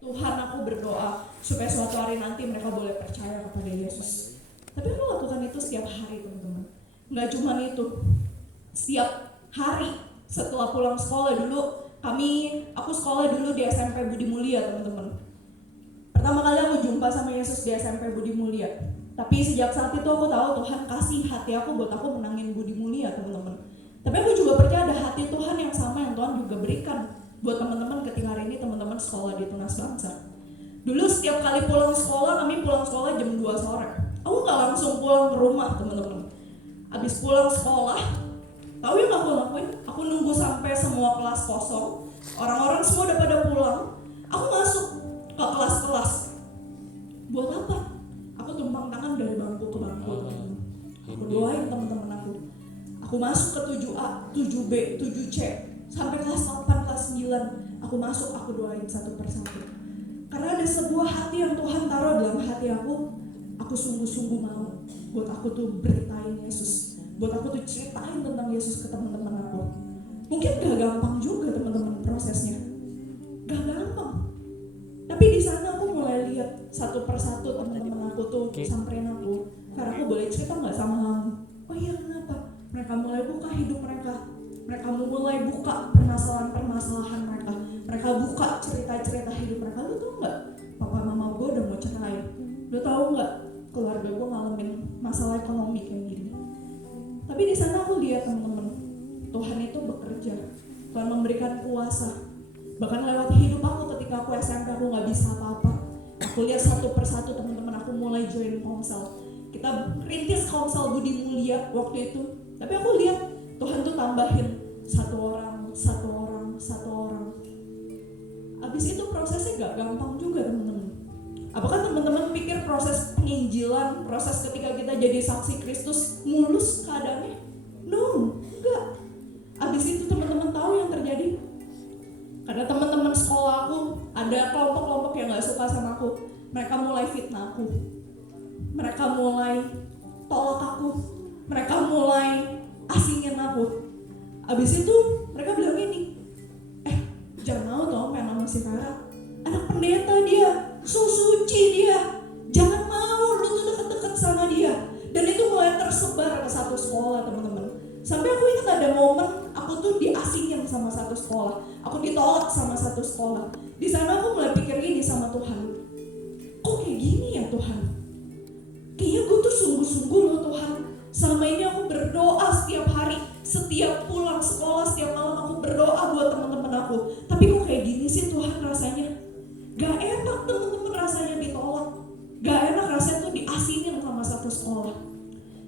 Tuhan, aku berdoa supaya suatu hari nanti mereka boleh percaya kepada Yesus. Tapi aku lakukan itu setiap hari, teman-teman. Nggak cuma itu, setiap hari setelah pulang sekolah dulu, aku sekolah dulu di SMP Budi Mulia, teman-teman. Pertama kali aku jumpa sama Yesus di SMP Budi Mulia. Tapi sejak saat itu aku tahu Tuhan kasih hati aku buat aku menangin Budi Mulia, teman-teman. Tapi aku juga percaya ada hati Tuhan yang sama yang Tuhan juga berikan buat teman-teman ketika hari ini teman-teman sekolah di Tunas Bangsa. Dulu setiap kali pulang sekolah, kami pulang sekolah jam 2 sore. Aku gak langsung pulang ke rumah, teman-teman. Habis pulang sekolah, tahu yang aku lakuin? Aku nunggu sampai semua kelas kosong. Orang-orang semua udah pada pulang. Aku masuk ke kelas-kelas. Buat apa? Aku tumpang tangan dari bangku ke bangku. Aku doain teman-teman aku. Aku masuk ke 7A, 7B, 7C, sampai kelas 8, kelas 9. Aku masuk, aku doain satu persatu. Karena ada sebuah hati yang Tuhan taruh dalam hati aku sungguh-sungguh mau buat aku tuh beritain Yesus, buat aku tuh ceritain tentang Yesus ke teman-teman aku. Mungkin gak gampang juga teman-teman prosesnya, gak gampang. Tapi di sana aku mulai lihat satu persatu teman-teman aku tuh samperin aku, karena aku boleh cerita nggak sama kamu? Oh iya, kenapa? Mereka mulai buka hidup mereka. Mereka mulai buka permasalahan-permasalahan mereka. Mereka buka cerita-cerita hidup mereka. Lu tau nggak? Papa mama gue udah mau cerai. Lu tau nggak? Keluarga gue ngalamin masalah ekonomi kayak gini. Tapi di sana aku lihat teman-teman, Tuhan itu bekerja. Tuhan memberikan kuasa. Bahkan lewat hidup aku ketika aku SMP aku nggak bisa apa-apa. Aku lihat satu persatu teman-teman aku mulai join komsel. Kita rintis komsel Budi Mulia waktu itu. Tapi aku lihat Tuhan tuh tambahin satu orang. Abis itu prosesnya gak gampang juga, teman-teman. Apakah teman-teman pikir proses penginjilan, proses ketika kita jadi saksi Kristus mulus keadaannya? No, enggak. Abis itu teman-teman tahu yang terjadi? Karena teman-teman sekolah aku ada kelompok-kelompok yang gak suka sama aku. Mereka mulai fitnah aku. Mereka mulai tolak aku. Mereka mulai asingin aku. Abis itu mereka bilang gini, jangan mau tau main sama si Farah, anak pendeta dia, so suci dia, jangan mau lu tuh deket-deket sama dia. Dan itu mulai tersebar ke satu sekolah, teman-teman. Sampai aku ingat ada momen aku tuh diasingin sama satu sekolah, aku ditolak sama satu sekolah. Di sana aku mulai pikir gini sama Tuhan, kok kayak gini ya Tuhan? Kayaknya gue tuh sungguh-sungguh loh Tuhan. Selama ini aku berdoa setiap hari, setiap pulang sekolah, setiap malam aku berdoa buat teman-teman aku. Tapi kok kayak gini sih Tuhan rasanya? Gak enak teman-teman rasanya ditolak. Gak enak rasanya tuh diasingin sama satu sekolah.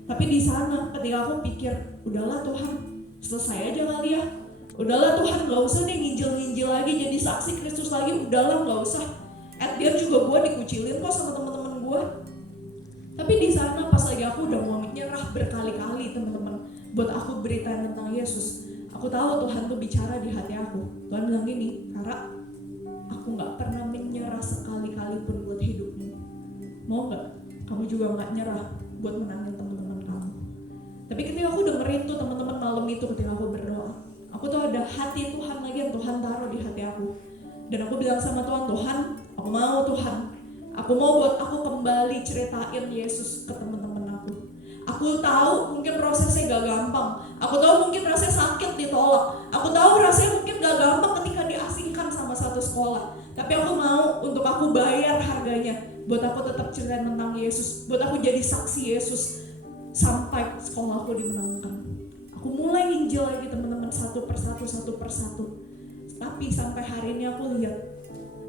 Tapi di sana ketika aku pikir, udahlah Tuhan, selesai aja kali ya. Udahlah Tuhan, gak usah deh nginjil-nginjil lagi, jadi saksi Kristus lagi. Udahlah, gak usah. Dia juga gue dikucilin kok sama teman-teman gue. Tapi di sana pas lagi aku udah mau menyerah berkali-kali teman-teman buat aku beritain tentang Yesus, aku tahu Tuhan tuh bicara di hati aku. Tuhan bilang gini, Kara, aku gak pernah menyerah sekali-kali pun buat hidupmu. Mau gak? Kamu juga gak nyerah buat menangin teman-teman kamu. Tapi ketika aku dengerin tuh teman-teman malam itu ketika aku berdoa, aku tuh ada hati Tuhan lagi yang Tuhan taruh di hati aku. Dan aku bilang sama Tuhan, Tuhan, aku mau Tuhan. Aku mau buat aku kembali ceritain Yesus ke teman-teman aku. Aku tahu mungkin prosesnya gak gampang. Aku tahu mungkin rasanya sakit ditolak. Aku tahu rasanya mungkin gak gampang ketika diasingkan sama satu sekolah. Tapi aku mau untuk aku bayar harganya. Buat aku tetap ceritain tentang Yesus. Buat aku jadi saksi Yesus sampai sekolah aku dimenangkan. Aku mulai nginjil lagi teman-teman satu persatu. Tapi sampai hari ini aku lihat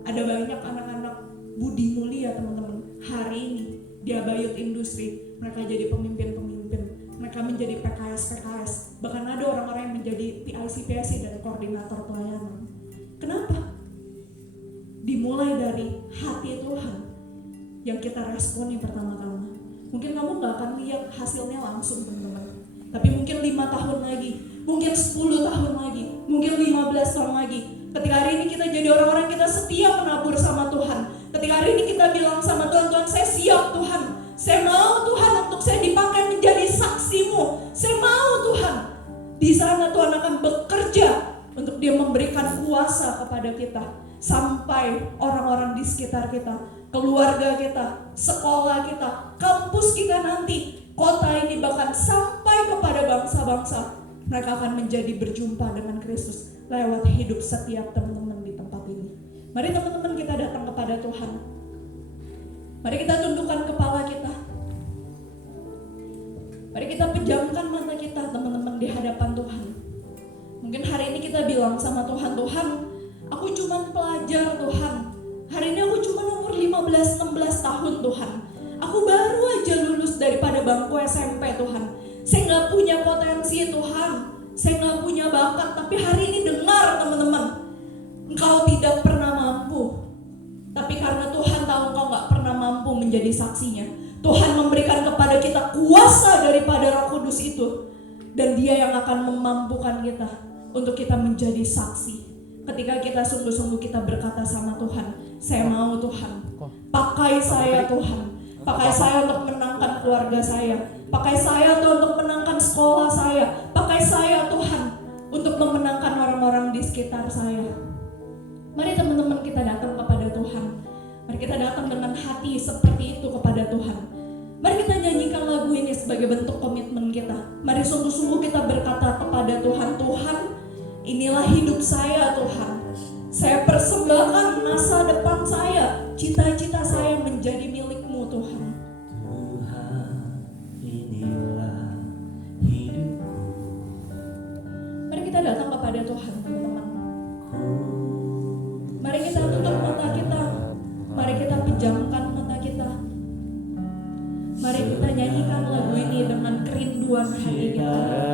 ada banyak anak-anak Budi Mulia teman-teman hari ini di Abayut Industri, mereka jadi pemimpin-pemimpin, mereka menjadi PKS, bahkan ada orang-orang yang menjadi PIC dan koordinator pelayanan. Kenapa? Dimulai dari hati Tuhan yang kita responi pertama-tama. Mungkin kamu gak akan lihat hasilnya langsung teman-teman, tapi mungkin 5 tahun lagi, mungkin 10 tahun lagi, mungkin 15 tahun lagi, ketika hari ini kita jadi orang-orang kita setia menabur sama Tuhan. Ketika hari ini kita bilang sama Tuhan, Tuhan saya siap Tuhan. Saya mau Tuhan untuk saya dipakai menjadi saksimu. Saya mau Tuhan. Di sana Tuhan akan bekerja untuk dia memberikan kuasa kepada kita. sampai orang-orang di sekitar kita, keluarga kita, sekolah kita, kampus kita nanti, kota ini, bahkan sampai kepada bangsa-bangsa, mereka akan menjadi berjumpa dengan Kristus lewat hidup setiap teman-teman di tempat ini. Mari teman-teman kita datang kepada Tuhan. Mari kita tundukkan kepala kita. Mari kita pejamkan mata kita teman-teman di hadapan Tuhan. Mungkin hari ini kita bilang sama Tuhan, Tuhan, aku cuma pelajar Tuhan. Hari ini aku cuma umur 15-16 tahun Tuhan. Aku baru aja lulus daripada bangku SMP Tuhan. Saya gak punya potensi Tuhan. Saya gak punya bakat. Tapi hari ini dengar teman-teman, Engkau tidak pernah mampu. Tapi karena Tuhan tahu Engkau gak pernah mampu menjadi saksinya, Tuhan memberikan kepada kita kuasa daripada Roh Kudus itu. Dan Dia yang akan memampukan kita untuk kita menjadi saksi. Ketika kita sungguh-sungguh kita berkata sama Tuhan, saya mau Tuhan, pakai saya Tuhan. Pakai saya untuk menangkan keluarga saya. Pakai saya untuk menangkan sekolah saya. Pakai saya Tuhan untuk memenangkan orang-orang di sekitar saya. Mari teman-teman kita datang kepada Tuhan. Mari kita datang dengan hati seperti itu kepada Tuhan. Mari kita nyanyikan lagu ini sebagai bentuk komitmen kita. Mari sungguh-sungguh kita berkata kepada Tuhan, Tuhan, inilah hidup saya Tuhan. Saya persembahkan masa depan saya, cita-cita saya menjadi milik-Mu Tuhan. Tuhan, inilah hidupku. Mari kita datang kepada Tuhan teman-teman. Mari kita tutup mata kita. Mari kita pejamkan mata kita. Mari kita nyanyikan lagu ini dengan kerinduan hati kita.